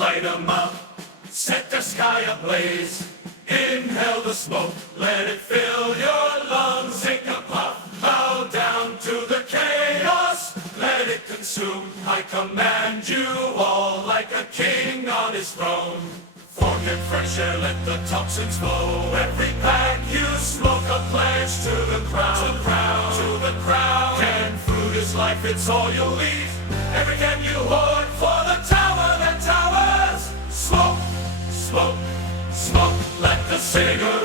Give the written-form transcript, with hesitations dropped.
light 'em up, set the sky ablaze. Inhale the smoke, let it fill your lungs. Take a puff, bow down to the chaos, let it consume. I command you all like a king on his throne. Fork and fresh air, let the toxins flow. Every pack you smoke, a pledge to the crown. To the crown, to the crown. Canned food is life, it's all you'll eat. Every can you hoard for the tower that towers. Smoke, smoke, smoke, let the cigarette